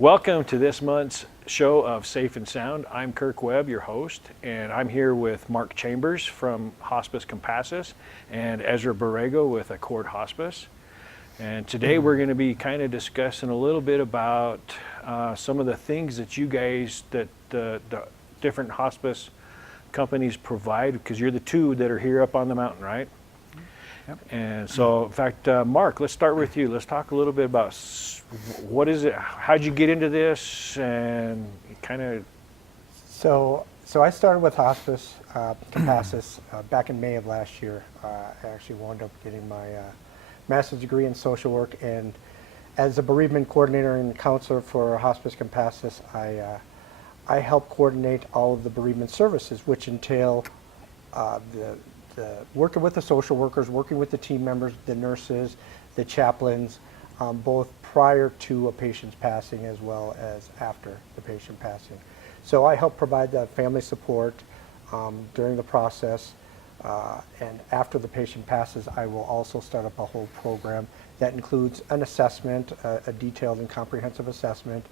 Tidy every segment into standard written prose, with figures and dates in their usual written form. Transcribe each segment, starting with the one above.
Welcome to this month's show of Safe and Sound. I'm Kirk Webb, your host, and I'm here with Mark Chambers from Hospice Compassus and Ezra Borrego with Accord Hospice. And today we're going to be kind of discussing a little bit about some of the things that you guys, that the different hospice companies provide, because you're the two that are here up on the mountain, right? Yep. And so, in fact, Mark, let's start with you. Let's talk a little bit about what is it, how'd you get into this, and kind of. So I started with Hospice Compassus back in May of last year. I actually wound up getting my master's degree in social work, and as a bereavement coordinator and counselor for Hospice Compassus, I help coordinate all of the bereavement services, which entail the working with the social workers, working with the team members, the nurses, the chaplains, both prior to a patient's passing as well as after the patient passing. So I help provide that family support during the process, and after the patient passes, I will also start up a whole program that includes an assessment, a detailed and comprehensive assessment.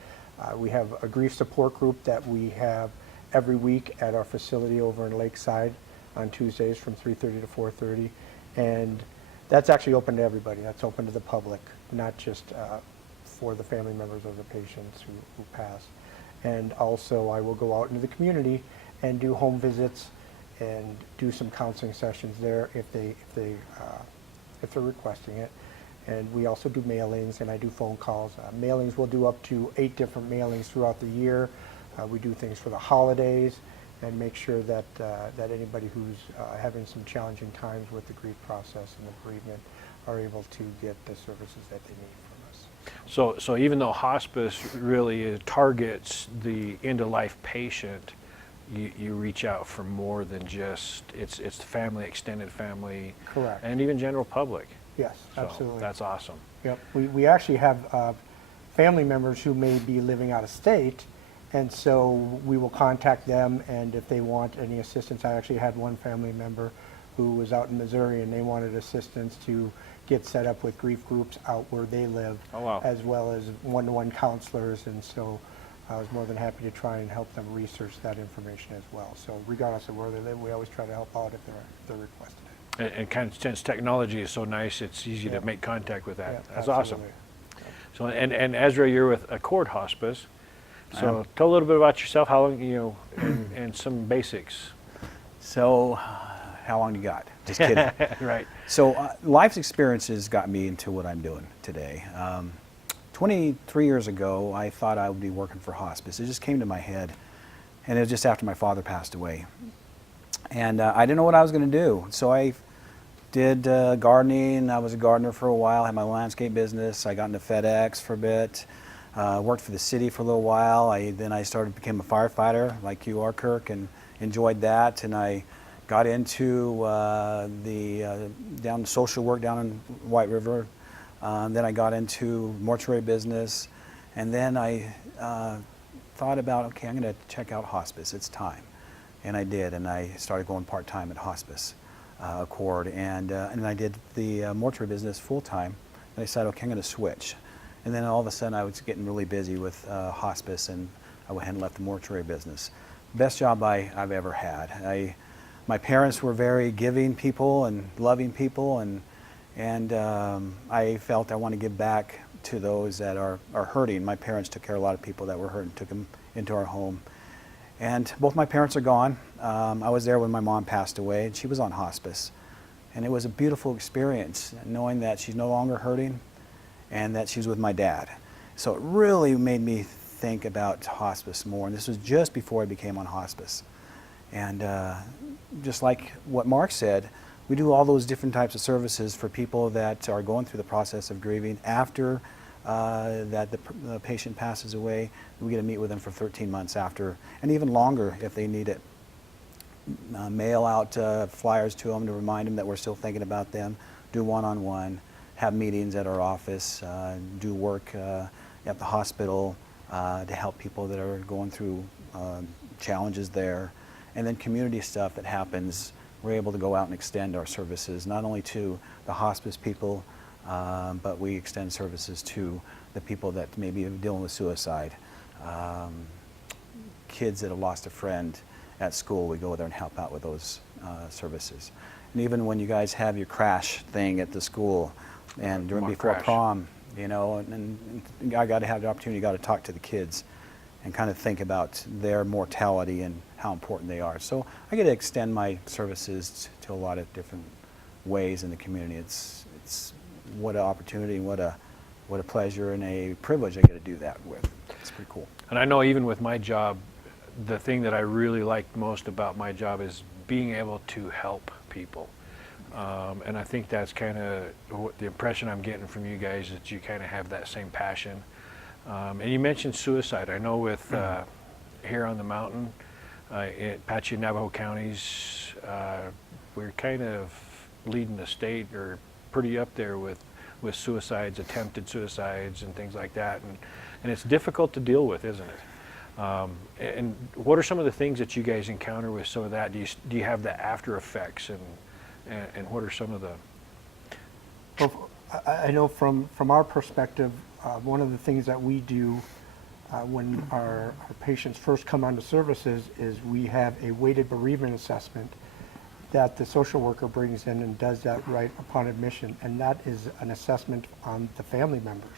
We have a grief support group that we have every week at our facility over in Lakeside on Tuesdays from 3:30 to 4:30, and that's actually open to everybody. That's open to the public, not just for the family members of the patients who pass. And also I will go out into the community and do home visits and do some counseling sessions there if they're requesting it. And we also do mailings, and I do phone calls. Mailings, we'll do up to 8 different mailings throughout the year. We do things for the holidays and make sure that that anybody who's having some challenging times with the grief process and the bereavement are able to get the services that they need from us. So even though hospice really targets the end-of-life patient, you reach out for more than just it's the family, extended family, Correct. and even general public. Yes, So absolutely. that's awesome. Yep. We actually have family members who may be living out of state, and so we will contact them, and if they want any assistance, I actually had one family member who was out in Missouri, and they wanted assistance to get set up with grief groups out where they live, Oh, wow. as well as one-to-one counselors, and so I was more than happy to try and help them research that information as well. So regardless of where they live, we always try to help out if they're requested it. And kind of since technology is so nice, it's easy Yeah. to make contact with that. Yeah, That's absolutely. awesome. So and Ezra, you're with Accord Hospice. I So am. tell a little bit about yourself, how long, and some basics. So, how long you got? Just kidding. Right. So, life's experiences got me into what I'm doing today. 23 years ago, I thought I would be working for hospice. It just came to my head, and it was just after my father passed away. And I didn't know what I was going to do. So I did gardening. I was a gardener for a while, had my landscape business. I got into FedEx for a bit. Worked for the city for a little while. Then I became a firefighter like you are, Kirk, and enjoyed that. And I got into down social work down in White River. Then I got into mortuary business, and then I thought about, okay, I'm going to check out hospice. It's time, and I did. And I started going part-time at Hospice Accord, and I did the mortuary business full-time. And I said, okay, I'm going to switch. And then all of a sudden I was getting really busy with hospice, and I went ahead and left the mortuary business. Best job I've ever had. My parents were very giving people and loving people, and I felt I want to give back to those that are hurting. My parents took care of a lot of people that were hurting, took them into our home. And both my parents are gone. I was there when my mom passed away, and she was on hospice. And it was a beautiful experience, knowing that she's no longer hurting and that she's with my dad. So it really made me think about hospice more. And this was just before I became on hospice. And just like what Mark said, we do all those different types of services for people that are going through the process of grieving after that the patient passes away. We get to meet with them for 13 months after, and even longer if they need it. Mail out flyers to them to remind them that we're still thinking about them, do one-on-one, have meetings at our office, do work at the hospital to help people that are going through challenges there. And then community stuff that happens, we're able to go out and extend our services, not only to the hospice people, but we extend services to the people that maybe are dealing with suicide. Kids that have lost a friend at school, we go there and help out with those services. And even when you guys have your crash thing at the school and before prom, you know, and I got to have the opportunity, got to talk to the kids and kind of think about their mortality and how important they are. So I get to extend my services to a lot of different ways in the community. It's what an opportunity, what a pleasure and a privilege I get to do that with. It's pretty cool. And I know even with my job, the thing that I really like most about my job is being able to help people. And I think that's kind of the impression I'm getting from you guys, that you kind of have that same passion. And you mentioned suicide. I know with here on the mountain, in Apache and Navajo counties, we're kind of leading the state, or pretty up there with suicides, attempted suicides and things like that. And it's difficult to deal with, isn't it? And what are some of the things that you guys encounter with some of that? Do you have the after effects, and what are some of the? Well, I know from our perspective, one of the things that we do when our patients first come onto services is we have a weighted bereavement assessment that the social worker brings in and does that right upon admission, and that is an assessment on the family members.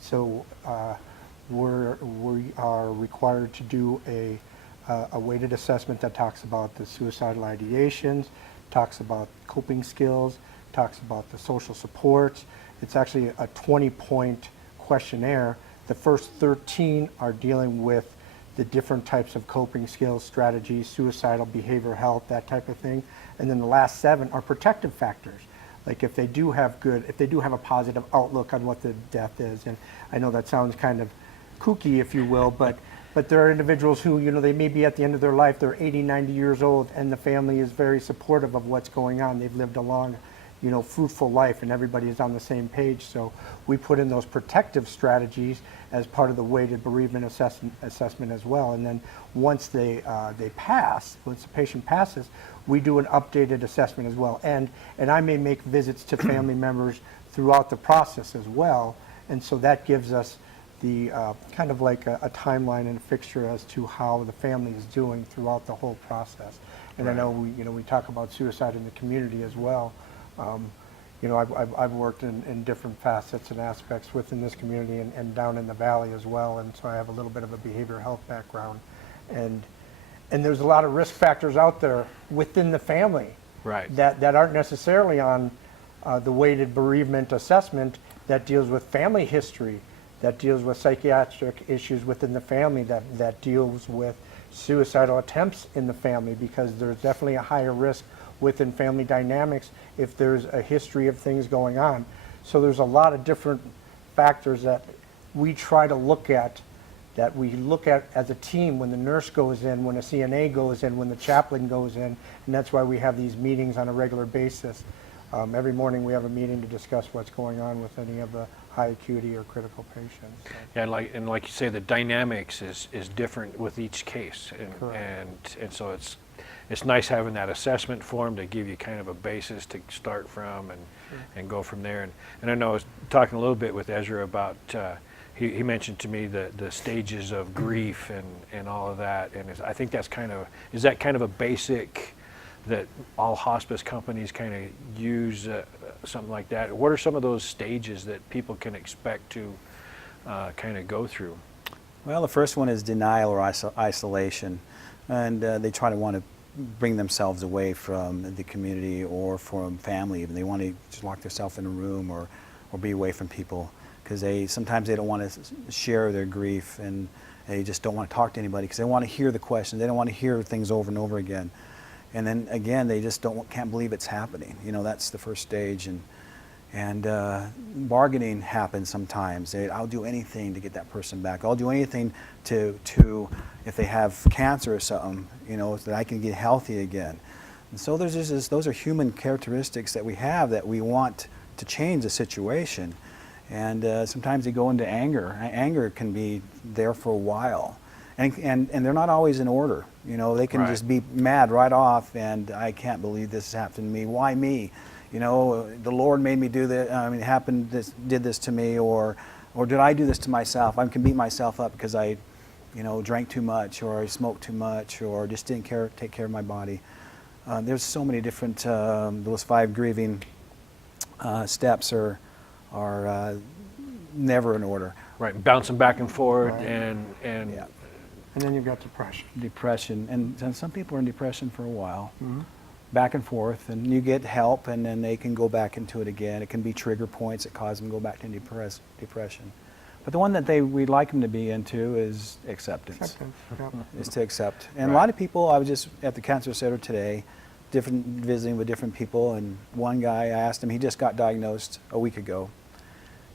So we are required to do a weighted assessment that talks about the suicidal ideations, talks about coping skills, talks about the social supports. It's actually a 20-point questionnaire. The first 13 are dealing with the different types of coping skills, strategies, suicidal behavior health, that type of thing. And then the last 7 are protective factors. Like if they do have a positive outlook on what the death is. And I know that sounds kind of kooky, if you will, but there are individuals who, you know, they may be at the end of their life, they're 80, 90 years old, and the family is very supportive of what's going on. They've lived a long, you know, fruitful life, and everybody is on the same page. So we put in those protective strategies as part of the weighted bereavement assessment as well. And then once they pass, once the patient passes, we do an updated assessment as well. And I may make visits to family members throughout the process as well. And so that gives us the kind of like a timeline and a fixture as to how the family is doing throughout the whole process. And Right. I know we talk about suicide in the community as well. You know, I've worked in different facets and aspects within this community and down in the valley as well, and so I have a little bit of a behavioral health background. And there's a lot of risk factors out there within the family, Right. that aren't necessarily on the weighted bereavement assessment, that deals with family history, that deals with psychiatric issues within the family, that deals with suicidal attempts in the family, because there's definitely a higher risk within family dynamics if there's a history of things going on. So there's a lot of different factors that we try to look at, that we look at as a team when the nurse goes in, when a CNA goes in, when the chaplain goes in, and that's why we have these meetings on a regular basis. Every morning we have a meeting to discuss what's going on with any of the high acuity or critical patients. So. Yeah, and like you say, the dynamics is different with each case, and so it's nice having that assessment form to give you kind of a basis to start from and go from there. And I know I was talking a little bit with Ezra about he mentioned to me the stages of grief and all of that, and I think that's is that kind of a basic that all hospice companies kind of use, something like that? What are some of those stages that people can expect to kind of go through? Well, the first one is denial or isolation, and they try to want to bring themselves away from the community or from family. Even they want to just lock themselves in a room or be away from people, because sometimes they don't want to share their grief, and they just don't want to talk to anybody because they want to hear the questions. They don't want to hear things over and over again. And then again, they just can't believe it's happening. You know, that's the first stage. And bargaining happens sometimes. I'll do anything to get that person back. I'll do anything to if they have cancer or something, you know, so that I can get healthy again. And so those are human characteristics that we have, that we want to change the situation. And sometimes they go into anger. Anger can be there for a while. And they're not always in order. You know, they can Right. just be mad right off, and I can't believe this happened to me. Why me? you know, the Lord made me do this, did this to me, or did I do this to myself? I can beat myself up because I, you know, drank too much, or I smoked too much, or just didn't take care of my body. There's so many different, those 5 grieving steps are never in order. Right, bouncing back and forth, Right. and Yeah. And then you've got depression. Depression, and some people are in depression for a while, back and forth, and you get help, and then they can go back into it again. It can be trigger points that cause them to go back to depression. But the one that we'd like them to be into is acceptance. Acceptance, yep. Is to accept. And Right. a lot of people, I was just at the cancer center today, visiting with different people, and one guy, I asked him, he just got diagnosed a week ago.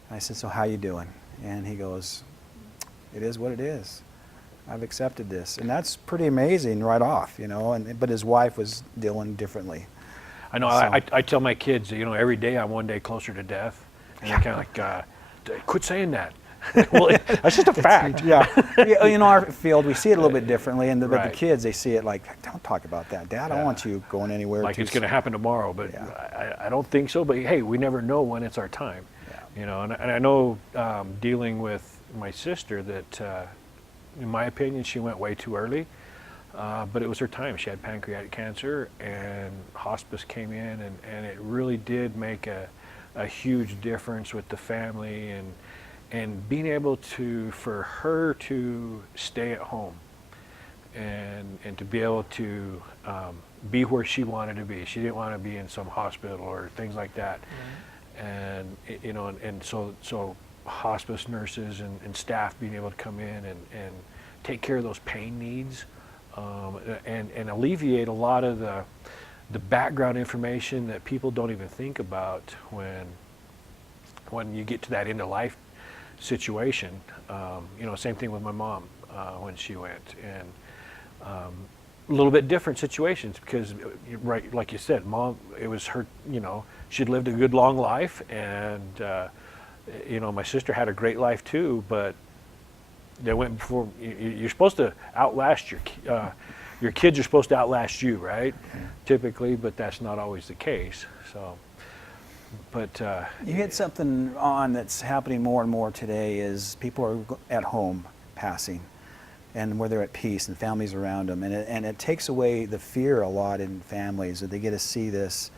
And I said, so how you doing? And he goes, it is what it is. I've accepted this. And that's pretty amazing right off, you know, but his wife was dealing differently. I know. So- I tell my kids, you know, every day I'm one day closer to death, and they're kind of like, quit saying that. Well, that's just a fact. Yeah. Yeah, in our field, we see it a little bit differently, but Right. the kids, they see it like, don't talk about that. Dad, I don't want you going anywhere. Like too it's going to soon." happen tomorrow, but Yeah. I don't think so. But hey, we never know when it's our time. Yeah. You know, and I know dealing with my sister that, in my opinion, she went way too early. But it was her time. She had pancreatic cancer, and hospice came in, and it really did make a huge difference with the family, and being able for her to stay at home and to be able to be where she wanted to be. She didn't want to be in some hospital or things like that. And you know, and so hospice nurses and staff being able to come in and take care of those pain needs, and alleviate a lot of the background information that people don't even think about when you get to that end of life situation. You know, same thing with my mom when she went, and a little bit different situations because, right, like you said, Mom, it was her. You know, she'd lived a good long life, and you know, my sister had a great life too, but they went before. You're supposed to outlast your kids are supposed to outlast you, right? Typically, but that's not always the case. So. But You hit something on that's happening more and more today is people are at home passing, and where they're at peace and families around them, and it takes away the fear a lot in families that they get to see this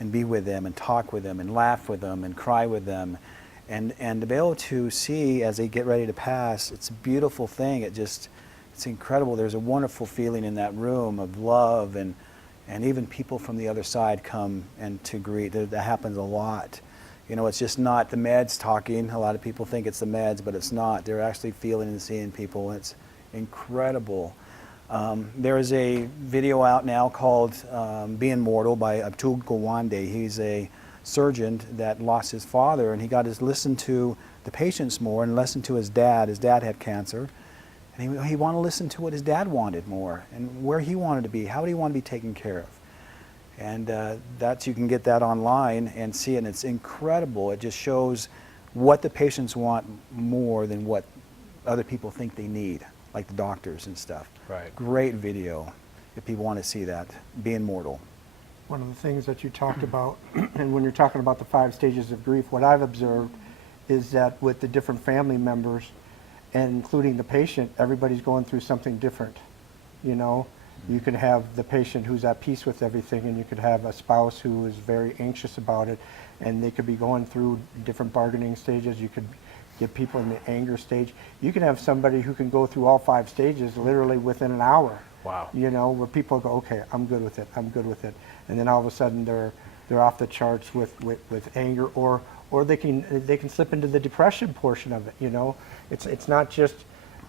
and be with them and talk with them and laugh with them and cry with them, and to be able to see as they get ready to pass, it's a beautiful thing. It's incredible. There's a wonderful feeling in that room of love, and even people from the other side come and to greet. That happens a lot. You know, it's just not the meds talking. A lot of people think it's the meds, but it's not. They're actually feeling and seeing people. And it's incredible. There is a video out now called Being Mortal by Atul Gawande. He's a surgeon that lost his father, and he got to listen to the patients more and listen to his dad. His dad had cancer. And he wanted to listen to what his dad wanted more and where he wanted to be, how did he want to be taken care of. And you can get that online and see it, and it's incredible. It just shows what the patients want more than what other people think they need, like the doctors and stuff. Right. Great video if people want to see that, Being Mortal. One of the things that you talked about, and when you're talking about the 5 stages of grief, what I've observed is that with the different family members, and including the patient, everybody's going through something different. You know, you could have the patient who's at peace with everything, and you could have a spouse who is very anxious about it, and they could be going through different bargaining stages. You could get people in the anger stage. You can have somebody who can go through all 5 stages literally within an hour. Wow. You know, where people go, okay, I'm good with it, I'm good with it. And then all of a sudden they're off the charts with anger, or they can slip into the depression portion of it, you know. It's not just,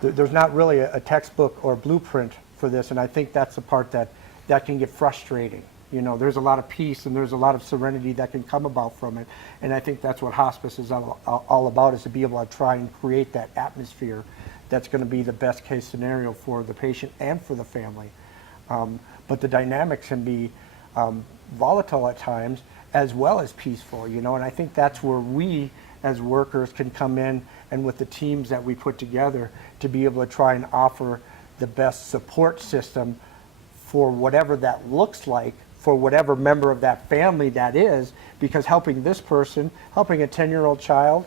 there's not really a textbook or blueprint for this, and I think that's the part that can get frustrating. You know, there's a lot of peace and there's a lot of serenity that can come about from it, and I think that's what hospice is all about, is to be able to try and create that atmosphere that's going to be the best case scenario for the patient and for the family. But the dynamics can be volatile at times as well as peaceful, you know, and I think that's where we as workers can come in, and with the teams that we put together, to be able to try and offer the best support system for whatever that looks like for whatever member of that family that is, because helping this person, helping a 10-year-old child,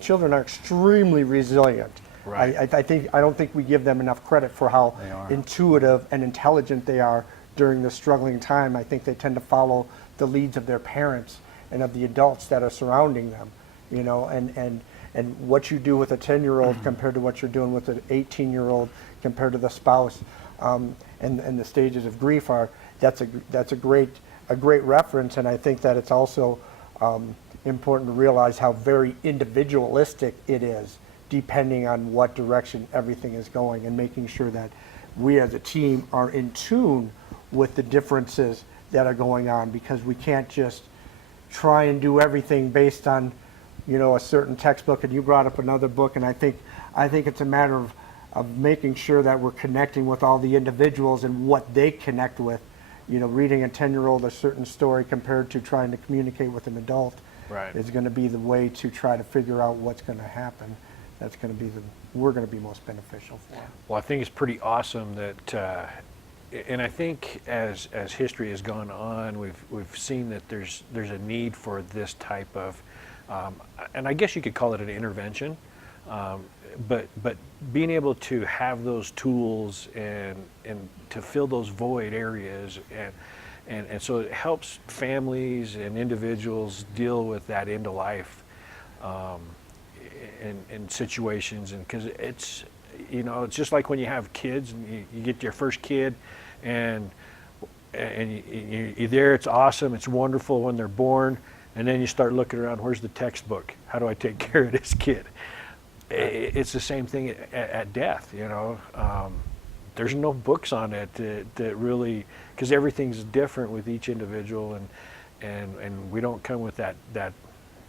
children are extremely resilient. Right. I don't think we give them enough credit for how intuitive and intelligent they are during this struggling time. I think they tend to follow the leads of their parents and of the adults that are surrounding them, you know, and what you do with a 10-year-old compared to what you're doing with an 18-year-old compared to the spouse, and the stages of grief that's a great reference. And I think that it's also important to realize how very individualistic it is, depending on what direction everything is going, and making sure that we as a team are in tune with the differences that are going on, because we can't just try and do everything based on, you know, a certain textbook. And you brought up another book, and I think it's a matter of making sure that we're connecting with all the individuals and what they connect with. You know, reading a 10-year-old a certain story compared to trying to communicate with an adult is going to be the way to try to figure out what's going to happen. That's going to be we're going to be most beneficial for. Well, I think it's pretty awesome that, and I think as history has gone on, we've seen that there's a need for this type of, and I guess you could call it an intervention, but being able to have those tools and to fill those void areas, and so it helps families and individuals deal with that end of life. In situations, and because it's, you know, it's just like when you have kids and you get your first kid, and you're there, it's awesome, it's wonderful when they're born, and then you start looking around, where's the textbook? How do I take care of this kid? It's the same thing at death, you know. There's no books on it that really, because everything's different with each individual, and we don't come with that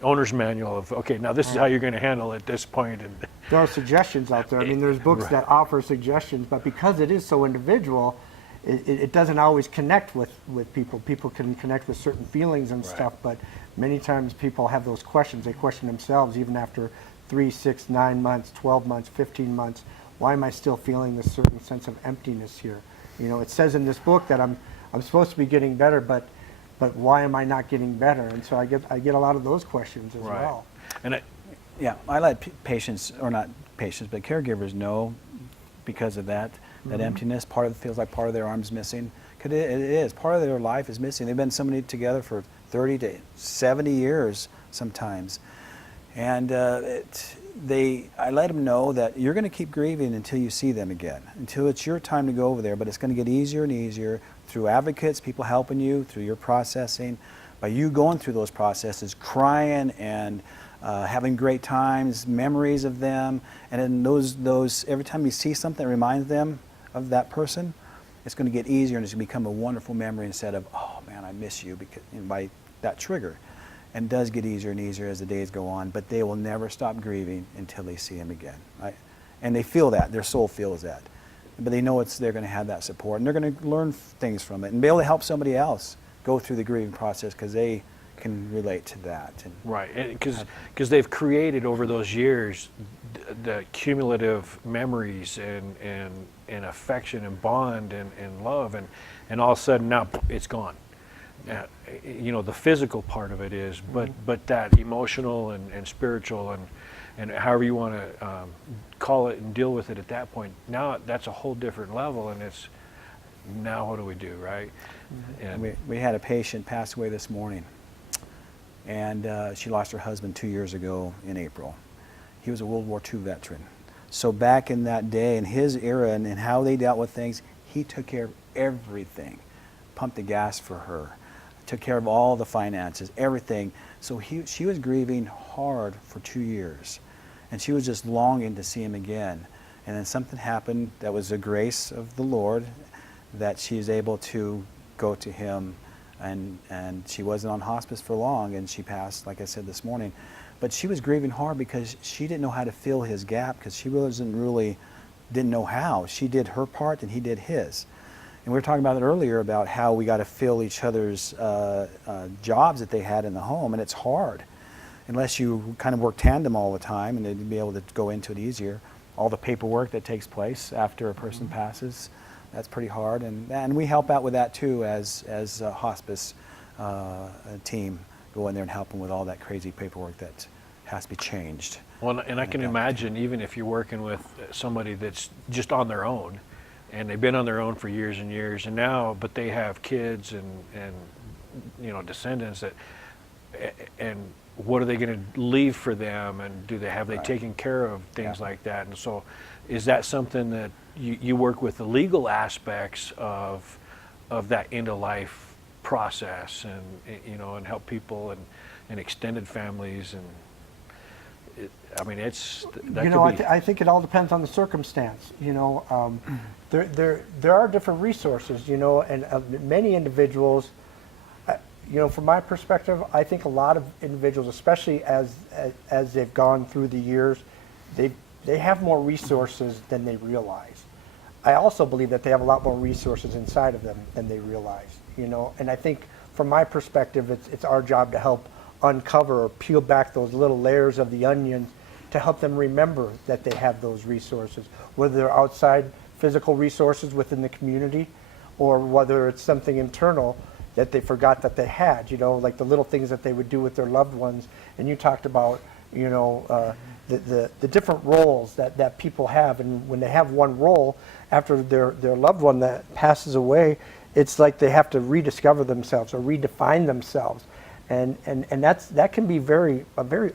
owner's manual of, okay, now this is how you're going to handle it at this point. And there are suggestions out there. I mean, there's books that offer suggestions, but because it is so individual, it doesn't always connect with people. People can connect with certain feelings and stuff, but many times people have those questions. They question themselves even after 3, 6, 9 months, 12 months, 15 months. Why am I still feeling this certain sense of emptiness here? You know, it says in this book that I'm supposed to be getting better, but why am I not getting better? And so I get a lot of those questions as well. And I let patients, or not patients, but caregivers know, because of that emptiness, feels like part of their arm's missing. Because it is, part of their life is missing. They've been somebody together for 30 to 70 years sometimes. And I let them know that you're going to keep grieving until you see them again, until it's your time to go over there, but it's going to get easier and easier through advocates, people helping you, through your processing, by you going through those processes, crying and having great times, memories of them, and then those every time you see something that reminds them of that person, it's going to get easier, and it's going to become a wonderful memory instead of, oh man, I miss you, because by that trigger. And it does get easier and easier as the days go on, but they will never stop grieving until they see him again. And they feel that, their soul feels that. But they know they're going to have that support, and they're going to learn things from it and be able to help somebody else go through the grieving process, because they can relate to that. Because they've created over those years the cumulative memories and affection and bond and love, and all of a sudden now it's gone. You know, the physical part of it is, but that emotional and spiritual and however you want to call it and deal with it at that point, now that's a whole different level, and it's, now what do we do, right? And we had a patient pass away this morning, and she lost her husband 2 years ago in April. He was a World War II veteran. So back in that day, in his era and how they dealt with things, he took care of everything, pumped the gas for her, took care of all the finances, everything. So she was grieving hard for 2 years, and she was just longing to see him again. And then something happened that was a grace of the Lord, that she was able to go to him, and she wasn't on hospice for long, and she passed, like I said, this morning. But she was grieving hard because she didn't know how to fill his gap, because she didn't know how. She did her part and he did his. And we were talking about it earlier, about how we got to fill each other's jobs that they had in the home, and it's hard unless you kind of work tandem all the time, and they'd be able to go into it easier. All the paperwork that takes place after a person passes, That's pretty hard, and we help out with that too as a hospice team. Go in there and help them with all that crazy paperwork that has to be changed. Well, and I can imagine even if you're working with somebody that's just on their own, and they've been on their own for years and years, and now, but they have kids and you know, descendants that, and what are they going to leave for them, and have they taken care of things like that? And so, is that something that you work with the legal aspects of that end of life process, and you know, and help people and extended families, and I mean, it's that You know, could be. I think it all depends on the circumstance. You know, there are different resources. You know, and many individuals. You know, from my perspective, I think a lot of individuals, especially as they've gone through the years, they have more resources than they realize. I also believe that they have a lot more resources inside of them than they realize. You know, and I think from my perspective, it's our job to help uncover or peel back those little layers of the onion to help them remember that they have those resources, whether they're outside physical resources within the community, or whether it's something internal that they forgot that they had, you know, like the little things that they would do with their loved ones. And you talked about, you know, the different roles that people have. And when they have one role, after their loved one that passes away, it's like they have to rediscover themselves or redefine themselves. And that can be a very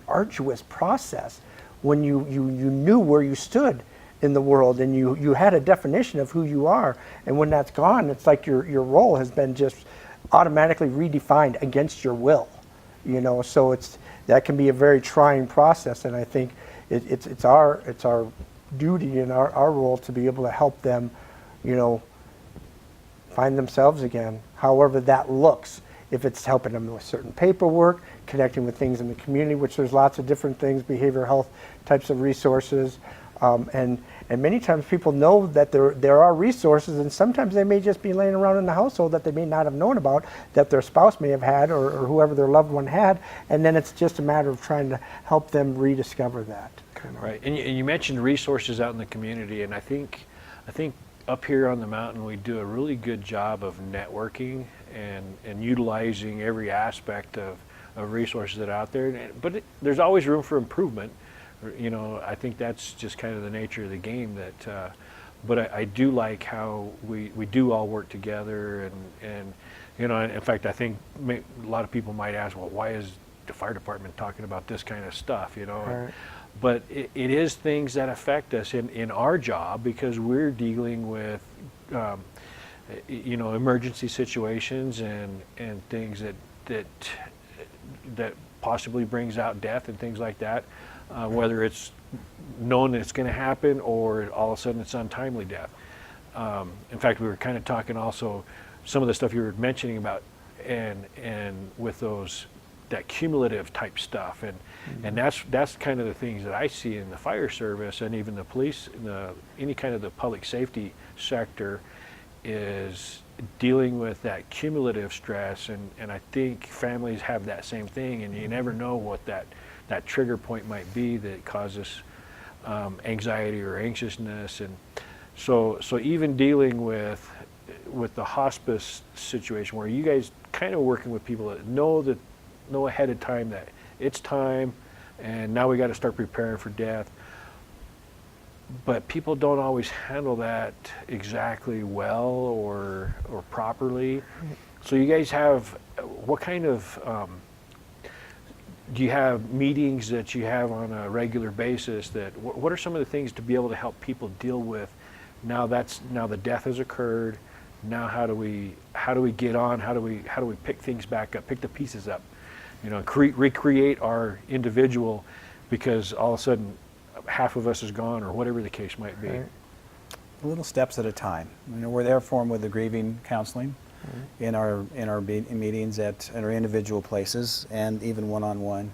arduous process when you knew where you stood in the world, and you had a definition of who you are. And when that's gone, it's like your role has been just automatically redefined against your will, you know. So that can be a very trying process, and I think it's our duty and our role to be able to help them, you know, find themselves again, however that looks. If it's helping them with certain paperwork, connecting with things in the community, which there's lots of different things, behavioral health types of resources, and many times people know that there are resources, and sometimes they may just be laying around in the household that they may not have known about, that their spouse may have had, or whoever their loved one had, and then it's just a matter of trying to help them rediscover that. Right, and you mentioned resources out in the community, and I think up here on the mountain we do a really good job of networking and utilizing every aspect of resources that are out there, but there's always room for improvement. You know, I think that's just kind of the nature of the game. That, but I do like how we do all work together, and you know, in fact, I think a lot of people might ask, well, why is the fire department talking about this kind of stuff? You know, Right. But it is things that affect us in our job, because we're dealing with you know, emergency situations and things that possibly brings out death and things like that. Whether it's known that it's going to happen, or all of a sudden it's untimely death. In fact, we were kind of talking also some of the stuff you were mentioning about, and with that cumulative type stuff, and that's kind of the things that I see in the fire service, and even the police, any kind of the public safety sector, is dealing with that cumulative stress, and I think families have that same thing, and you never know what that trigger point might be that causes anxiety or anxiousness. And so even dealing with the hospice situation, where you guys kind of working with people that know ahead of time that it's time, and now we got to start preparing for death, but people don't always handle that exactly well or properly. So you guys have, what kind of do you have meetings that you have on a regular basis? What are some of the things to be able to help people deal with now the death has occurred? Now how do we get on? How do we pick things back up, pick the pieces up? You know, recreate our individual, because all of a sudden half of us is gone, or whatever the case might be. Right. Little steps at a time. You know, we're there for them with the grieving counseling, in our meetings at our individual places, and even one-on-one.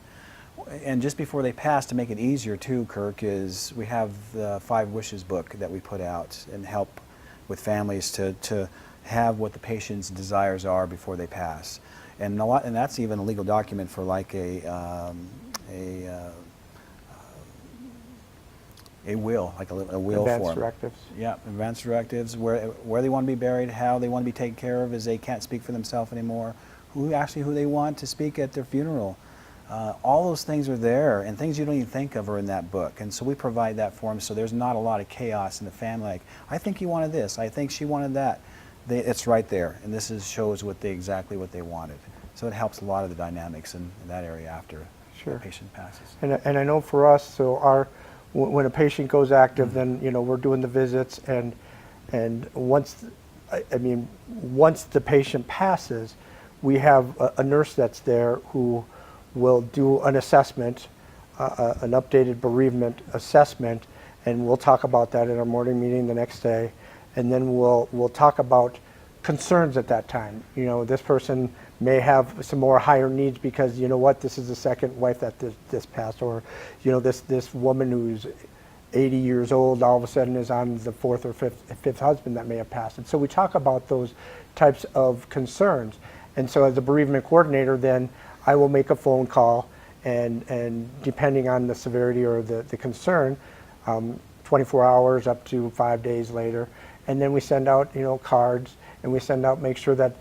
And just before they pass, to make it easier too, Kirk, is we have the 5 Wishes book that we put out and help with families to have what the patient's desires are before they pass. And that's even a legal document for like a will, like a will Advanced form. directives. Yeah, advanced directives, where they want to be buried, how they want to be taken care of as they can't speak for themselves anymore, who they want to speak at their funeral. All those things are there, and things you don't even think of are in that book. And so we provide that for them, so there's not a lot of chaos in the family. Like, I think you wanted this, I think she wanted that. It's right there, and this shows exactly what they wanted. So it helps a lot of the dynamics in that area after Sure. the patient passes. And I know for us, so when a patient goes active, then we're doing the visits, and once the patient passes, we have a nurse that's there who will do an assessment, an updated bereavement assessment, and we'll talk about that in our morning meeting the next day, and then we'll talk about concerns at that time. This person may have some more higher needs because this is the second wife that this passed, or this woman who's 80 years old all of a sudden is on the fourth or fifth husband that may have passed. And so we talk about those types of concerns. And so as a bereavement coordinator, then I will make a phone call, and depending on the severity or the concern, 24 hours up to 5 days later, and then we send out cards, and we make sure that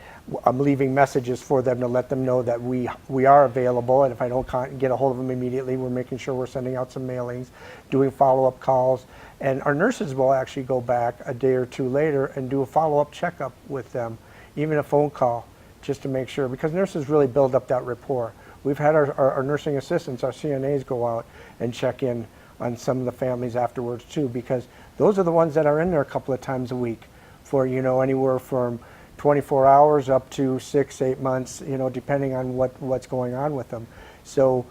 I'm leaving messages for them to let them know that we are available, and if I don't get a hold of them immediately, we're making sure we're sending out some mailings, doing follow-up calls, and our nurses will actually go back a day or two later and do a follow-up checkup with them, even a phone call, just to make sure, because nurses really build up that rapport. We've had our nursing assistants, our CNAs, go out and check in on some of the families afterwards too, because those are the ones that are in there a couple of times a week for anywhere from 24 hours up to 6-8 months, depending on what's going on with them. So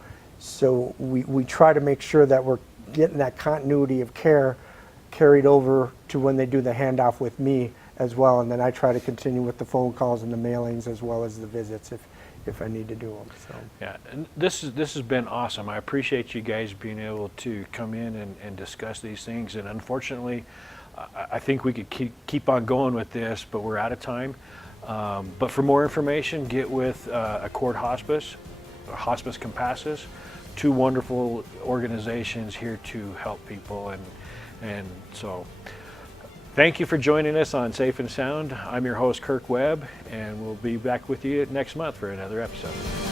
we try to make sure that we're getting that continuity of care carried over to when they do the handoff with me as well, and then I try to continue with the phone calls and the mailings as well as the visits if I need to do them. So. Yeah, and this has been awesome. I appreciate you guys being able to come in and discuss these things. And unfortunately, I think we could keep on going with this, but we're out of time. But for more information, get with Accord Hospice, Hospice Compassus, two wonderful organizations here to help people. And so thank you for joining us on Safe and Sound. I'm your host, Kirk Webb, and we'll be back with you next month for another episode.